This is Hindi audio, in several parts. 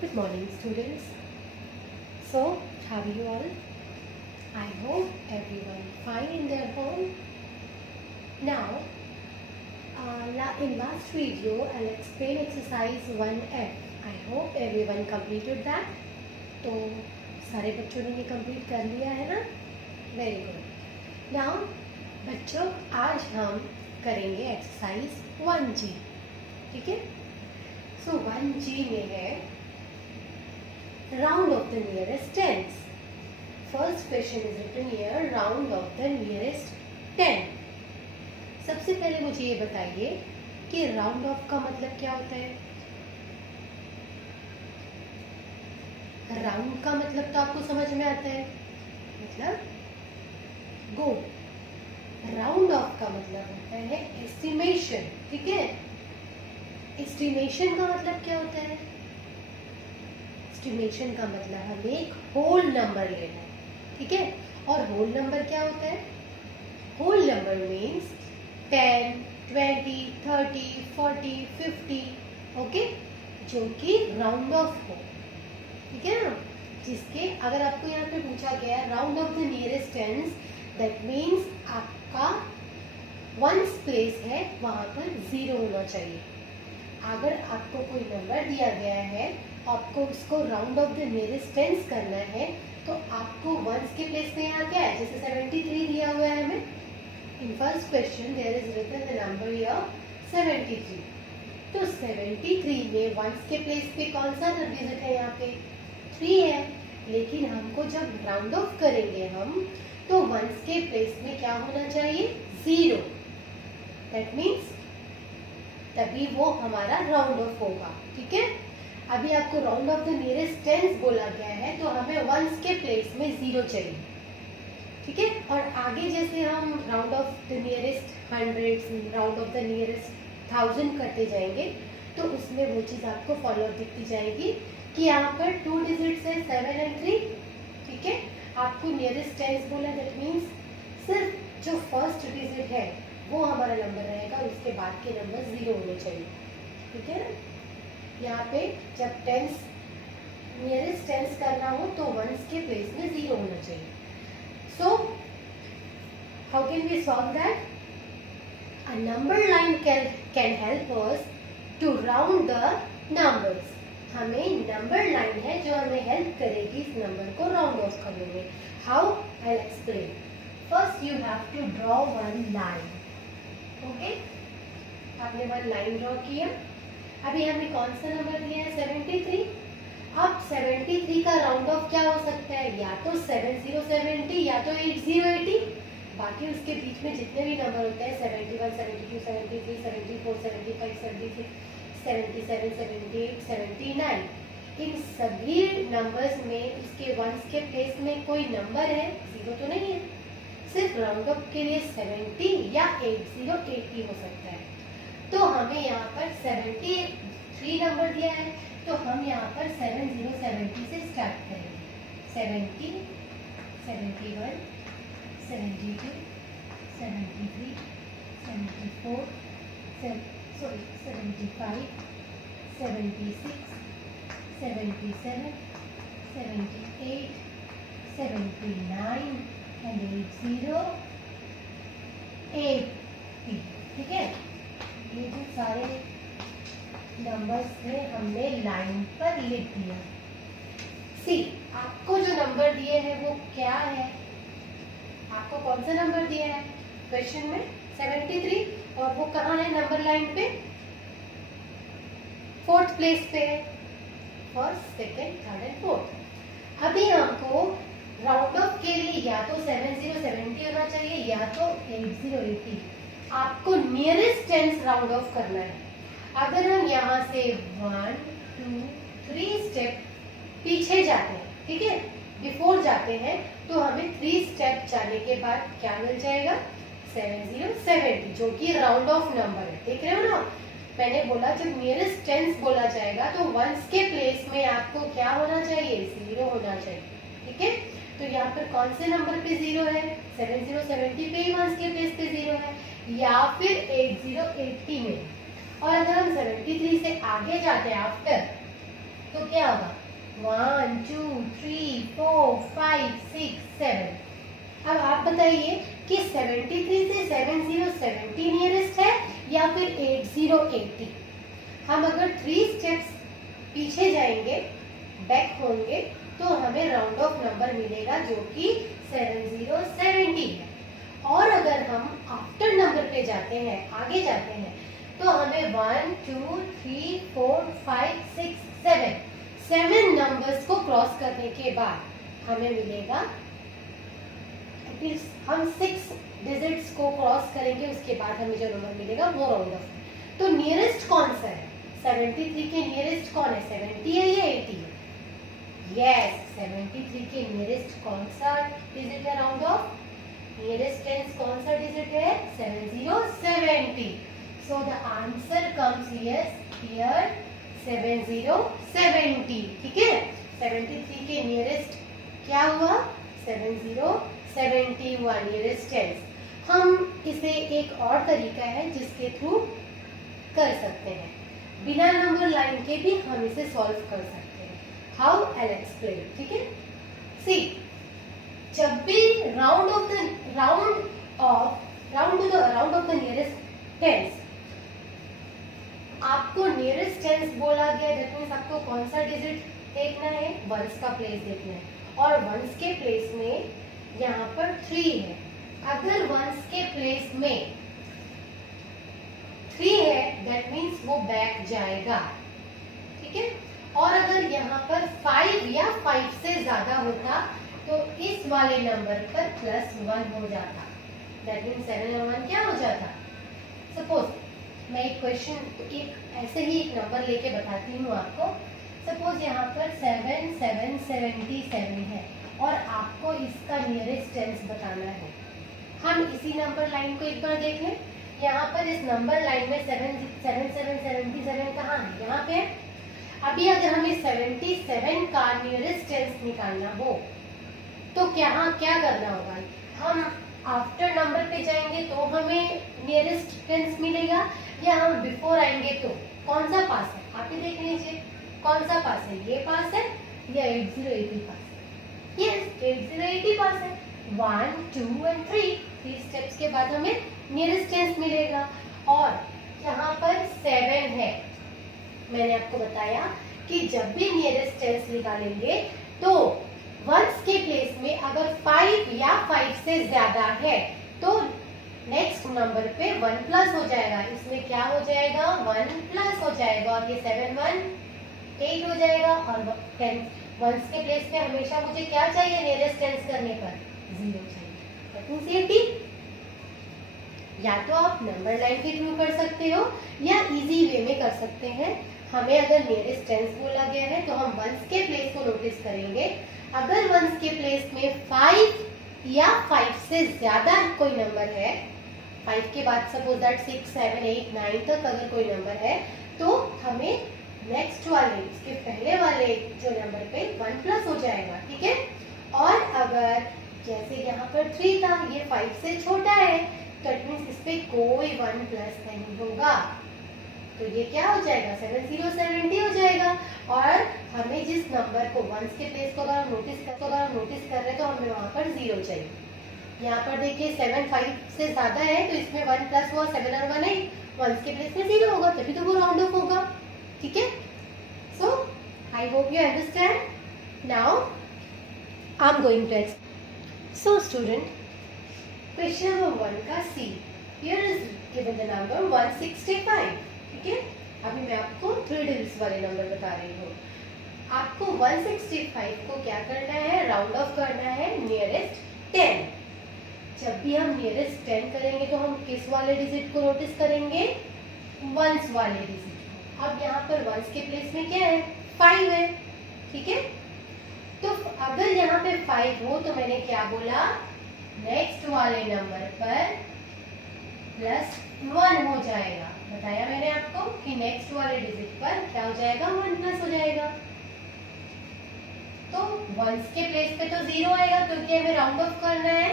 Good morning, students. So, how are you all? I hope everyone fine in their home. Now, in last video, I'll explain exercise 1F. I hope everyone completed that. तो सारे बच्चों ने कंप्लीट कर लिया है ना? Very good. Now, बच्चों आज हम करेंगे एक्सरसाइज 1G. ठीक है? So 1G में है round of the nearest tens. First question is written here, round of the nearest 10. सबसे पहले मुझे ये बताइए कि राउंड ऑफ का मतलब क्या होता है। राउंड का मतलब तो आपको समझ में आता है, मतलब गोल। राउंड ऑफ का मतलब होता है एस्टिमेशन। ठीक है, एस्टिमेशन का मतलब क्या होता है? एस्टिमेशन का मतलब हमें एक होल नंबर लेना है। ठीक है, और होल नंबर क्या होता है? होल नंबर मीन्स 10, 20, 30, 40, 50, ओके, जो कि राउंड ऑफ हो। ठीक है ना, जिसके अगर आपको यहाँ पे पूछा गया round off the nearest tense, that means आपका वंस प्लेस है वहां पर 0 होना चाहिए। अगर आपको कोई नंबर दिया गया है, आपको उसको round off the nearest tense करना है, तो आपको वंस के प्लेस में यहाँ क्या है, जैसे 73 दिया हुआ है हमें। In first question there is written the number here 73। तो 73 में वंस के प्लेस पे कौन सा डिजिट है? यहाँ पे 3 है। लेकिन हमको जब राउंड ऑफ करेंगे हम, तो वंस के प्लेस में क्या होना चाहिए? 0। दैट मीन्स तभी वो हमारा राउंड ऑफ होगा। ठीक है, अभी आपको round off the nearest tense बोला गया है, तो हमें वंस के प्लेस में 0 चाहिए। ठीक है, और आगे जैसे हम round off the nearest hundreds, round off the nearest 1000 करते जाएंगे, तो उसमें वो चीज आपको फॉलो अप दिखती जाएगी कि यहाँ पर 2 डिजिट्स है, 7 और 3। ठीक है, आपको नियरेस्ट टेंस बोला, दैट मीन्स सिर्फ जो फर्स्ट डिजिट है वो हमारा नंबर रहेगा, उसके बाद के नंबर 0 होने चाहिए। ठीक है ना, यहाँ पे जब टेंस नियरेस्ट टेंस करना हो तो वंस के प्लेस में 0 होना चाहिए। So how can we solve that? A number line can help us to round the numbers. हमें नंबर लाइन है जो हमें हेल्प करेगी इस नंबर को राउंड ऑफ करने में। How? I will explain. First you have to draw one line. Okay, आपने वन लाइन ड्रॉ किया। अभी हमें कौन सा नंबर दिया है? 73। अब 73 का राउंड ऑफ क्या हो सकता है? या तो 7070 या तो 8080। बाकी उसके बीच में जितने भी नंबर होते हैं 71, 72, 73, 74, 75, 76, 77, 78, 79, इन सभी नंबर्स में उसके वंस के प्लेस में कोई नंबर है? 0 तो नहीं है। सिर्फ राउंड ऑफ के लिए 70 या 8080 हो सकता है। तो हमें यहाँ पर 73 नंबर दिया है, तो हम यहाँ पर 7070 से स्टार्ट करेंगे। 70, 71, 72, 73, 74, 75, 76, 77, 78, 79 and 80, 80। ठीक है, ये जो सारे नंबर्स थे हमने लाइन पर लिख दिया। सी, आपको जो नंबर दिए हैं वो क्या है? आपको कौन सा नंबर दिया है क्वेश्चन में? 73, और वो कहाँ है नंबर लाइन पे? 4th प्लेस पे है। First, second, third and fourth. अभी हमको राउंड ऑफ के लिए या तो 7070 होना चाहिए या तो 8080। आपको नियरेस्ट टेंस राउंड ऑफ करना है। अगर हम यहाँ से 1, 2, 3 स्टेप पीछे जाते हैं, ठीक है, बिफोर जाते हैं, तो हमें 3 स्टेप जाने के बाद क्या मिल जाएगा? 7070, जो कि राउंड ऑफ नंबर है। देख रहे हो ना, मैंने बोला जब नियरेस्ट टेंस बोला जाएगा तो वंस के प्लेस में आपको क्या होना चाहिए? 0 होना चाहिए। ठीक है, तो यहाँ पर कौन से नंबर पे 0 है? 7070 पे ही वंस के प्लेस पे 0 है, या फिर 8080 में। और अगर हम 73 से आगे जाते हैं आफ्टर, तो क्या होगा 1 2 3 4 5 6 7। अब आप बताइए कि 73 से 70 नियरेस्ट है या फिर 80 हम अगर 3 स्टेप्स पीछे जाएंगे, बैक होंगे, तो हमें राउंड ऑफ नंबर मिलेगा जो कि 70 है। और अगर हम आफ्टर नंबर पे जाते हैं, आगे जाते हैं, तो हमें 1 2 3 4 5 6 7 नंबर्स को क्रॉस करने के बाद हमें मिलेगा, हम 6 डिजिट्स को क्रॉस करेंगे, उसके बाद हमें जो नंबर मिलेगा वो राउंड ऑफ है। तो नियरेस्ट कौन सा है? 73 के नियरेस्ट कौन है? 70 है या 80 है? यस, 73 के नियरेस्ट कौन सा डिजिट है राउंड ऑफ? नियरेस्ट टेंस कौन सा डिजिट है? 70 so the answer comes here 70 ठीक है। 73 के नियरेस्ट क्या हुआ? 7071 नियरेस्ट टेंस। हम इसे एक और तरीका है जिसके थ्रू कर सकते हैं, बिना नंबर लाइन के भी हम इसे सॉल्व कर सकते हैं। हाउ? आई एक्सप्लेन, ठीक है। सी, जब भी round off the nearest tense, आपको नियरेस्ट टेंस बोला गया, दैट मींस आपको कौन सा डिजिट देखना है? वंस का प्लेस देखना है, और वंस के प्लेस में यहाँ पर 3 है। अगर वंस के प्लेस में 3 है, दैट मीन्स वो बैक जाएगा, ठीक है। और अगर यहाँ पर 5 या 5 से ज्यादा होता तो इस वाले नंबर पर +1 हो जाता, दैट मीन्स 7 और 1 क्या हो जाता? सपोज मैं एक क्वेश्चन, एक ऐसे ही एक नंबर लेके बताती हूँ आपको। सपोज यहाँ पर 77 है और आपको इसका नियरेस्ट टेंस बताना है। हम इसी नंबर लाइन को एक बार देख लें। यहाँ पर इस नंबर लाइन में 77 कहाँ है? यहाँ पे। अभी अगर हमें 77 का नियरेस्ट टेंस निकालना हो तो क्या करना होगा? हम आफ्टर नंबर पे जाएंगे तो हमें नियरेस्ट टेंस मिलेगा, या हम बिफोर आएंगे तो? कौन सा पास है? आप ही देख लीजिए कौन सा पास है, ये पास है या 8080 पास है? यस, 8080 पास है। 1 2 और 3 स्टेप्स के बाद हमें नियरेस्ट टेंस मिलेगा। और यहाँ पर 7 है। मैंने आपको बताया कि जब भी नियरेस्ट टेंस निकालेंगे तो वंस के प्लेस में अगर 5 या 5 से ज्यादा है तो नेक्स्ट नंबर पे 1 प्लस हो जाएगा। इसमें क्या हो जाएगा? 1 प्लस हो जाएगा, और ये 7 1 8 हो जाएगा। और 10 वंस के प्लेस पे हमेशा मुझे क्या चाहिए नियरेस्ट टेंस करने पर? 0 चाहिए। 80। या तो आप नंबर लाइन के थ्रू कर सकते हो या इजी वे में कर सकते हैं। हमें अगर नियरेस्ट टेंस बोला गया है तो हम वंस के प्लेस को नोटिस करेंगे। अगर वंस के प्लेस में 5 या 5 से ज्यादा कोई नंबर है, 5 के बाद सपोज दैट 6 7 8 9 तक अगर कोई नंबर है, तो हमें नेक्स्ट वाले, इसके पहले वाले जो नंबर पे 1 प्लस हो जाएगा, ठीक है। और अगर जैसे यहाँ पर 3 था, ये 5 से छोटा है, तो इट मींस इस पे कोई 1 प्लस नहीं होगा, तो ये क्या हो जाएगा? 70 हो जाएगा। और हमें जिस नंबर को वंस के प्लेस को अगर हम नोटिस कर रहे हैं तो हमें वहां पर 0 चाहिए। यहाँ पर देखिए 7 5 से ज्यादा है तो इसमें 1 प्लस हुआ, 7 और 1 8, वंस के प्लेस में 0 होगा, तभी तो वो राउंड ऑफ होगा, ठीक है। So I hope you understand. Now I am going to explain. So student, question number 1 का C, here is given the number 165, ठीक है। अभी मैं आपको 3 डिजिट्स वाले नंबर बता रही हूँ। आपको 165 को क्या करना है? राउंड ऑफ करना है नियरेस्ट 10। जब भी हम नियरेस्ट 10 करेंगे तो हम किस वाले डिजिट को नोटिस करेंगे? वंस वाले डिजिट को। अब यहाँ पर वंस के प्लेस में क्या है? 5 है, ठीक है। तो अगर यहाँ पे 5 हो तो मैंने क्या बोला? नेक्स्ट वाले नंबर पर +1 हो जाएगा। बताया मैंने आपको कि नेक्स्ट वाले डिजिट पर क्या हो जाएगा? 1 प्लस हो जाएगा। तो वंस के प्लेस पे तो 0 आएगा क्योंकि हमें राउंड ऑफ करना है।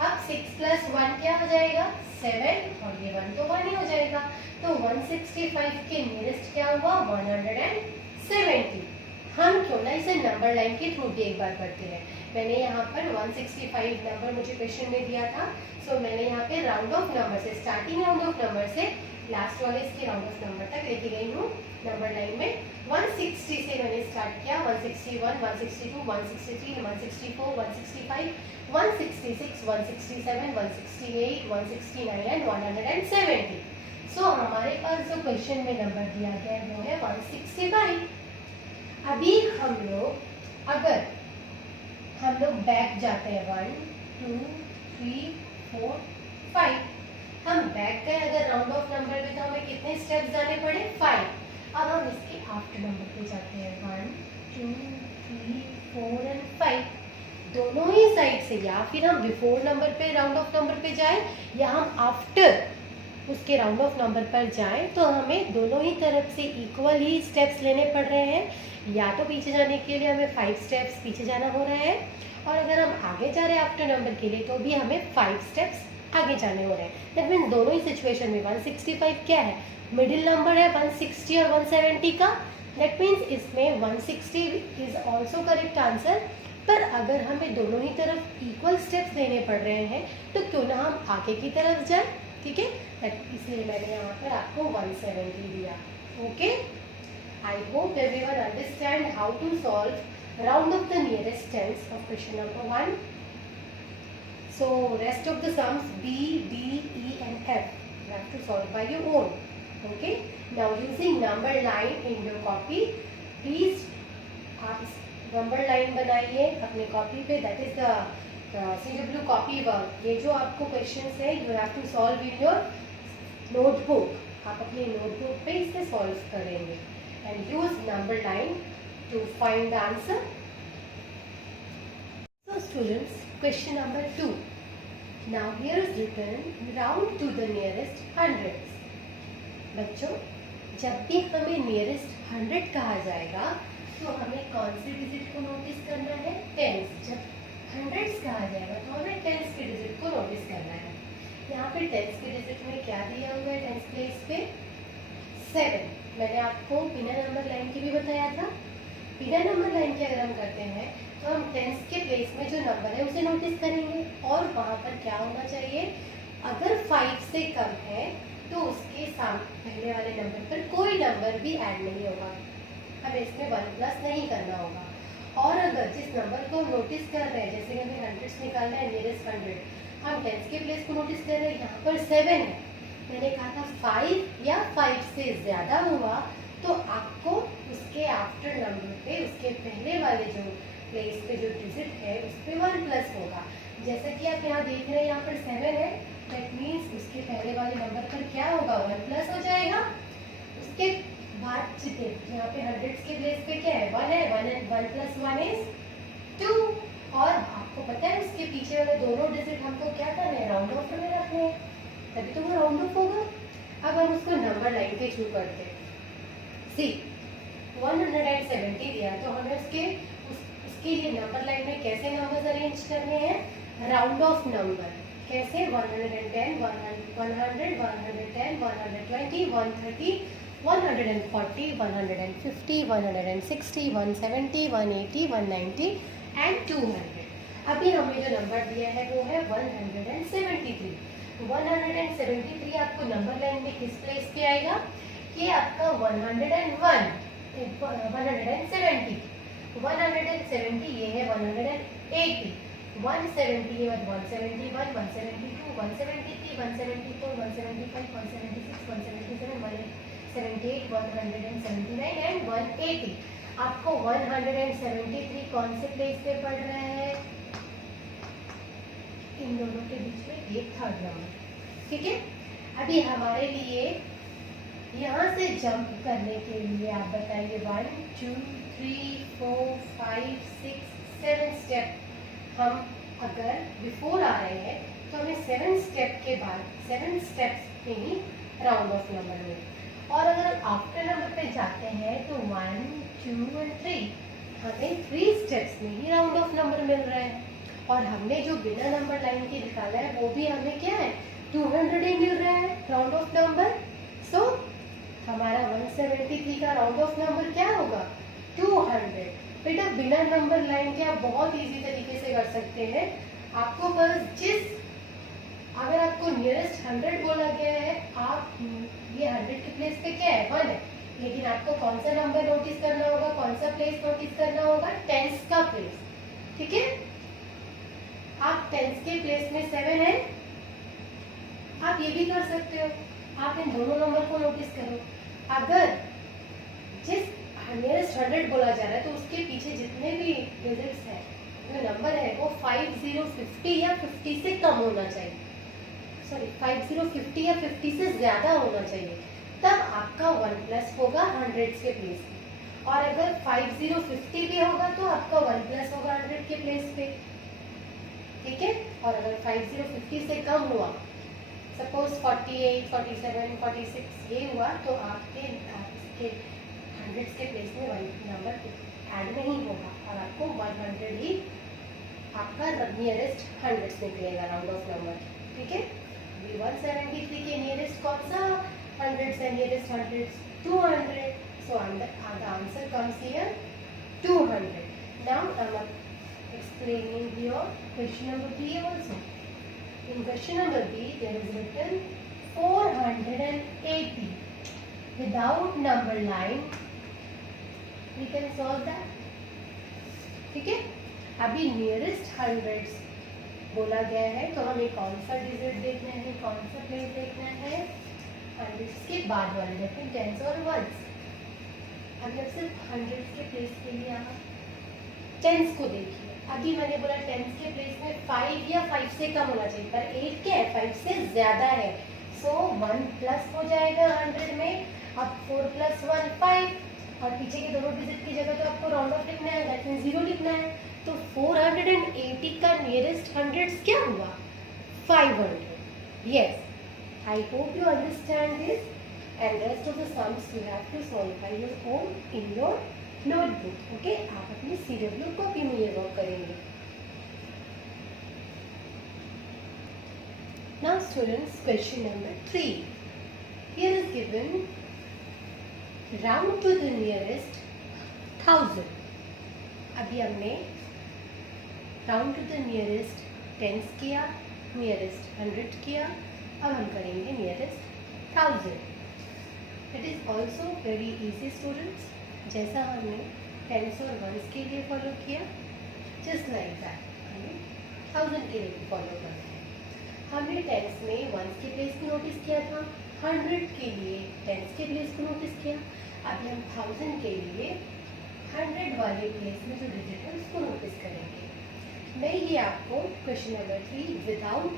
अब 6 + 1 क्या हो जाएगा? 7, और ये 1 तो 1 ही हो जाएगा। तो 165 के नियरेस्ट क्या हुआ? 170। नंबर लाइन के थ्रू भी एक बार करते हैं। मैंने यहाँ पर 165 नंबर मुझे क्वेश्चन में दिया था, सो मैंने यहाँ पे राउंड ऑफ नंबर से, स्टार्टिंग राउंड ऑफ नंबर से लास्ट वाले इसके राउंड ऑफ नंबर तक लेके गई हूँ नंबर लाइन में। 160 से मैंने स्टार्ट किया, 161, 162, 163, 164, 165, 166, 167, 168, 169 एंड 170। सो हमारे पास जो क्वेश्चन में नंबर दिया गया है वो है 165। अभी हम लोग बैक जाते हैं 1 2 3 4 5। हम बैक गए अगर राउंड ऑफ नंबर में तो हमें कितने स्टेप्स जाने पड़े? 5। अब हम इसके आफ्टर नंबर पे जाते हैं 1 2 3 4 एंड 5। दोनों ही साइड से, या फिर हम बिफोर नंबर पे राउंड ऑफ नंबर पे जाए या हम आफ्टर उसके राउंड ऑफ नंबर पर जाएं, तो हमें दोनों ही तरफ से इक्वल ही स्टेप्स लेने पड़ रहे हैं। या तो पीछे जाने के लिए हमें 5 स्टेप्स पीछे जाना हो रहा है, और अगर हम आगे जा रहे हैं आफ्टर नंबर के लिए तो भी हमें 5 स्टेप्स आगे जाने हो रहे हैं। दैट मीन्स दोनों ही सिचुएशन में 165 क्या है? मिडिल नंबर है 160 और 170 का। दैट मीन्स इसमें 160 इज ऑल्सो करेक्ट आंसर। पर अगर हमें दोनों ही तरफ इक्वल स्टेप्स लेने पड़ रहे हैं तो क्यों ना हम आगे की तरफ जाए, ठीक है? इसलिए मैंने यहाँ पर आपको 170 दिया। Okay, I hope everyone understand how to solve round off the nearest tens of question number 1. So rest of the sums B, D, E and F you have to solve by your own. Okay, now using number line in your copy, please आप नंबर लाइन बनाइए अपने कॉपी पे। That is the CW copy work. ये जो आपको क्वेश्चंस है you have to solve in your notebook. आप अपनी नोटबुक पे इसे सॉल्व करेंगे and use number line to find the answer. So students, question number 2. Now here is written round to the nearest hundreds. बच्चों, जब भी हमें नियरेस्ट 100 कहा जाएगा तो हमें कौन से डिजिट को नोटिस करना है? टेंस। जब हंड्रेड्स कहा जाएगा तो हमें टेंस के डिजिट को नोटिस करना है। यहाँ पे टेंस के डिजिट में क्या दिया हुआ है? टेंस प्लेस पे 7। मैंने आपको बिना नंबर लाइन के भी बताया था। बिना नंबर लाइन के अगर हम करते हैं तो हम टेंस के प्लेस में जो नंबर है उसे नोटिस करेंगे, और वहाँ पर क्या होना चाहिए? अगर 5 से कम है तो उसके सामने पहले वाले नंबर पर कोई नंबर भी ऐड नहीं होगा, हमें इसमें 1 प्लस नहीं करना होगा। और अगर जिस नंबर को नोटिस कर रहे हैं, जैसे हमें हंड्रेड्स निकालना है, नियरेस्ट 100, हम टेंस के प्लेस को नोटिस कर रहे हैं, यहाँ पर 7 है। मैंने कहा था 5 या 5 से ज़्यादा हुआ तो आपको उसके आफ्टर नंबर पे, उसके पहले वाले जो प्लेस पे जो डिजिट है उस पर 1 प्लस होगा। जैसा कि आप यहाँ देख रहे हैं, यहाँ पर 7 है, दैट मीन्स उसके पहले वाले नंबर पर क्या होगा? 1 प्लस हो जाएगा। उसके बाद यहाँ पे हंड्रेड्स के प्लेस पे क्या है? 1 है, 1 प्लस 1 इज 2। और आपको पता है उसके पीछे वाले दोनों डिजिट हमको क्या करने हैं? राउंड ऑफ में रखने हैं, तभी तो वो राउंड ऑफ होगा। अब हम उसको नंबर लाइन के थ्रू करते हैं। सी 170 दिया तो हमें उसके लिए नंबर लाइन में कैसे नंबर्स अरेंज करने हैं? Round of number. कैसे? 110, 100, 110, 120, 130, 140, 150, 160, 170, 180, 190 एंड 200। अभी हमें जो नंबर दिया है वो है 173। 173 आपको नंबर लाइन में किस प्लेस पे आएगा? ये आपका 101, 170, 170 ये है 180, 170 ये 171, 172, 173, 174, 175, 176, 177, 178, 179 एंड 180। आपको 173 कौन से प्लेस पे पड़ रहा है? इन दोनों के बीच में एक थर्ड नंबर, ठीक है? अभी हमारे लिए यहाँ से जंप करने के लिए आप बताइए 1 2 3 4 5 6 7 स्टेप। हम अगर बिफोर आ रहे हैं तो हमें 7 स्टेप के बाद 7 स्टेप्स में ही राउंड ऑफ नंबर में, और अगर हम आफ्टर नंबर पे जाते हैं तो 1 2 और 3 हमें 3 स्टेप्स में ही राउंड ऑफ नंबर मिल रहा है। और हमने जो बिना नंबर लाइन के निकाला है वो भी हमें क्या है? 200 ही मिल रहा है राउंड ऑफ नंबर। सो हमारा 173 का राउंड ऑफ नंबर क्या होगा? 200। बेटा बिना ऑड नंबर लाइन के आप बहुत इजी तरीके से कर सकते हैं। आपको बस अगर आपको नियरेस्ट 100 बोला गया है, आप ये 100 के प्लेस पे क्या है 1 है, लेकिन आपको कौन सा नंबर नोटिस करना होगा, कौन सा प्लेस नोटिस करना होगा, टेंस का प्लेस। ठीक है, आप टेंस के प्लेस में 7 है, आप ये भी कर सकते हो, आप इन दोनों नंबर को नोटिस करो। अगर जिस नियरेस्ट 100 बोला जा रहा है तो उसके पीछे जितने भी डिजिट्स हैं, जो नंबर है वो 50, 50 या 50 से कम होना चाहिए, सॉरी 50, 50 या 50 से ज्यादा होना चाहिए, तब आपका 1 प्लस होगा 100 के प्लेस पे। और अगर 50, 50 भी होगा तो आपका 1 प्लस होगा 100 के प्लेस पे। ठीक है, और अगर 50, 50 से कम हुआ, सपोज 48, 47, 46 ये हुआ, तो आपके 100 के प्लेस में 1 नंबर ऐड नहीं होगा और आपको 100 ही आपका नियरेस्ट 100 निकलेगा, राउंड ऑफ नंबर। ठीक है, 173 के नियरेस्ट कौन सा 100 है, nearest 100 200, so the answer comes here 200. Now I am explaining your question number B also. In question number B there is written 480 without number line. We can solve that. ठीक है, अभी नियरेस्ट 100 बोला गया है तो हमें कौन सा डिजिट देखना है, कौन सा प्लेस देखना है, 100 के बाद वाले देखते हैं, टेंस और वंस। अभी अब सिर्फ 100 के प्लेस के लिए आप टेंस को देखिए। अभी मैंने बोला टेंस के प्लेस में 5 या 5 से कम होना चाहिए, पर 8 क्या है 5 से ज्यादा है, सो 1 प्लस हो जाएगा 100 में। अब 4 + 1 5, और पीछे के दोनों डिजिट की जगह तो आपको राउंड ऑफ लिखना है, दैट मींस 0 लिखना है। तो 480 का नियरेस्ट 100 क्या हुआ 500। Yes, I hope you understand this, and rest of the sums you have to solve by your own in your notebook. Okay, आप अपनी CW कॉपी में ये वर्क करेंगे। Now students, question number 3 here is given round to the nearest 1000। अभी हमने round to the nearest tens किया, नियरेस्ट 100 किया, अब हम करेंगे nearest 1000। It is also very easy students, जैसा हमने टेंस और वंस के लिए फॉलो किया, जस्ट लाइक दैट हमें 1000 के लिए भी फॉलो करना है। हमने टेंस में वंस के प्लेस को नोटिस किया था, 100 के लिए टेंस के प्लेस को नोटिस किया, अभी हम 1000 के लिए 100 वाले प्लेस में जो डिजिट है उसको नोटिस करेंगे। मैं ये आपको question number 3 without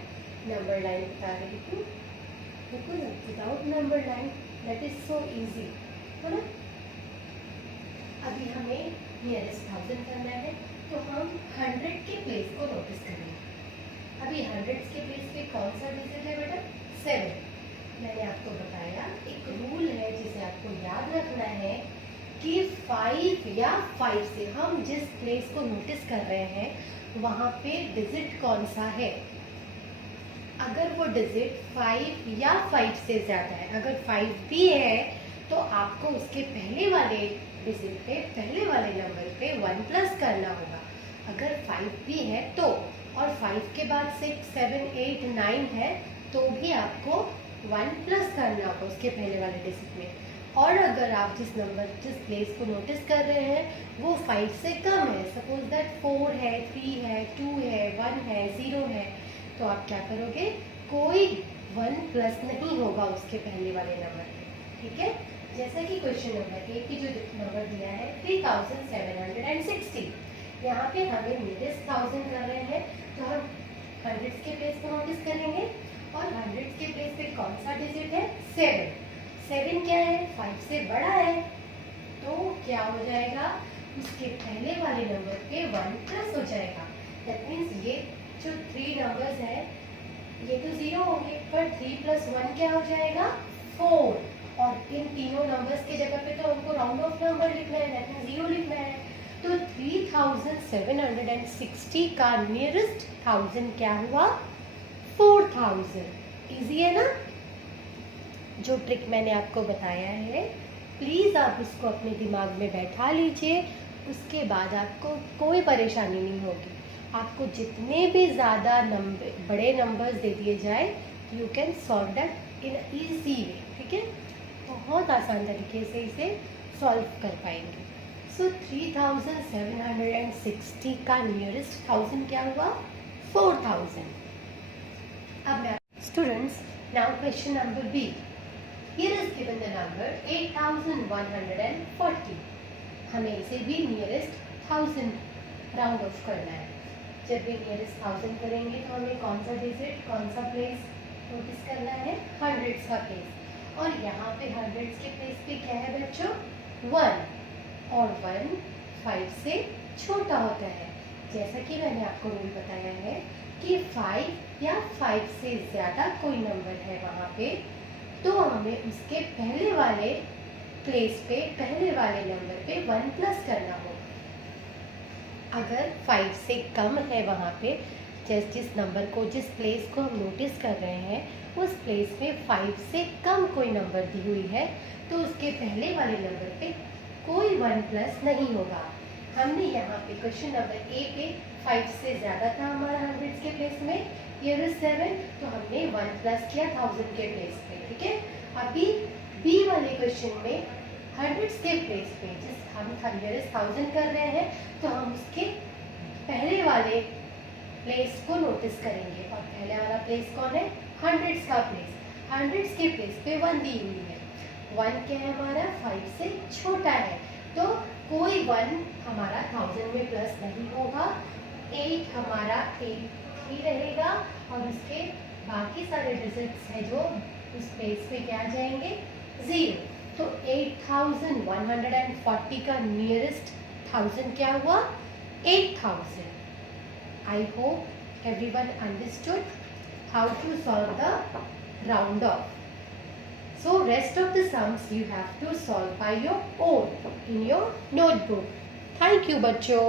number line बता रही हूँ, because without number line that is so easy, है ना। अभी हमें नियरेस्ट 1000 करना है, तो हम 100 के प्लेस को नोटिस करेंगे। अभी 100 के प्लेस पे कौन सा डिजिट है बेटा 7। मैंने आपको बताया एक रूल है जिसे आपको याद रखना है कि 5 या 5 से हम जिस प्लेस को नोटिस कर रहे हैं वहाँ पे डिजिट कौन सा है। अगर वो डिजिट 5 या 5 से ज़्यादा है, अगर 5 भी है तो आपको उसके पहले वाले डिजिट पे, पहले वाले नंबर पे 1 प्लस करना होगा। अगर 5 भी है तो, और 5 के बाद 6, 7, 8, 9 है तो भी आपको 1 प्लस करना होगा उसके पहले वाले डिजिट में। और अगर आप जिस प्लेस को नोटिस कर रहे हैं वो 5 से कम है, सपोज दैट 4 है, 3 है, 2 है, 1 है, 0 है, तो आप क्या करोगे, कोई 1 प्लस नहीं होगा उसके पहले वाले नंबर पे। ठीक है, जैसा कि क्वेश्चन नंबर 1 की जो नंबर दिया है 3760, यहाँ पे हमें नियरेस्ट 1000 कर रहे हैं, तो हम 100 के प्लेस को नोटिस करेंगे, और 100 के प्लेस पे कौन सा डिजिट है 7। 7 क्या है 5 से बड़ा है, तो क्या हो जाएगा उसके पहले वाले नंबर पे 1 प्लस हो जाएगा। दैट मीन्स ये जो 3 नंबर्स है ये तो 0 होंगे, पर 3 + 1 क्या हो जाएगा 4, और इन तीनों नंबर्स की जगह पे तो हमको राउंड ऑफ नंबर लिखना है, दैट मीन्स 0 लिखना है। तो 3760 का नियरेस्ट 1000 क्या हुआ 4000। इजी है ना। जो ट्रिक मैंने आपको बताया है प्लीज़ आप इसको अपने दिमाग में बैठा लीजिए उसके बाद आपको कोई परेशानी नहीं होगी। आपको जितने भी ज़्यादा बड़े नंबर्स दे दिए जाए, you can solve that in easy way. ठीक है, बहुत आसान तरीके से इसे सॉल्व कर पाएंगे। सो 3760 का नियरेस्ट 1000 क्या हुआ? 4000। अब मैं students, now question number B. Here is given the number 8140. हमें इसे भी नियरेस्ट 1000 राउंड ऑफ करना है। जब भी नियरेस्ट 1000 करेंगे तो हमें कौन सा डिजिट, कौन सा प्लेस नोटिस करना है? हंड्रेड्स का प्लेस। और यहाँ पे हंड्रेड्स के प्लेस पे क्या है बच्चों? 1, और 1 5 से छोटा होता है। जैसा कि मैंने आपको रूल बताया है कि 5 या 5 से ज़्यादा कोई नंबर है वहाँ पे, तो हमें उसके पहले वाले प्लेस पे, पहले वाले नंबर पे 1 प्लस करना होगा। अगर 5 से कम है वहाँ पे, जिस नंबर को, जिस प्लेस को हम नोटिस कर रहे हैं, उस प्लेस में 5 से कम कोई नंबर दी हुई है, तो उसके पहले वाले नंबर पे कोई 1 प्लस नहीं होगा। हमने यहाँ पे क्वेश्चन नंबर ए पे 5 से ज़्यादा था हमारा हंड्रेड्स के प्लेस में, ये 7, तो हमने 1 प्लस किया 1000 के प्लेस पे। ठीक है, अभी बी वाले क्वेश्चन में हंड्रेड्स के प्लेस पे जिस हम 1000 कर रहे हैं, तो हम उसके पहले वाले प्लेस को नोटिस करेंगे। और पहले वाला प्लेस कौन है? हंड्रेड्स का प्लेस। हंड्रेड्स के प्लेस पे 1 दी हुई है। 1 क्या है हमारा? 5 से छोटा है, तो कोई 1 हमारा 1000 में प्लस नहीं होगा। 8 हमारा 8 ही रहेगा, और उसके बाकी सारे डिजिट्स है जो उस प्लेस पे क्या आ जाएंगे? 0। तो 8140 का नियरेस्ट 1000 क्या हुआ? 8000। I hope everyone understood how to solve the round off. So rest of the sums you have to solve by your own in your notebook. Thank you बच्चों।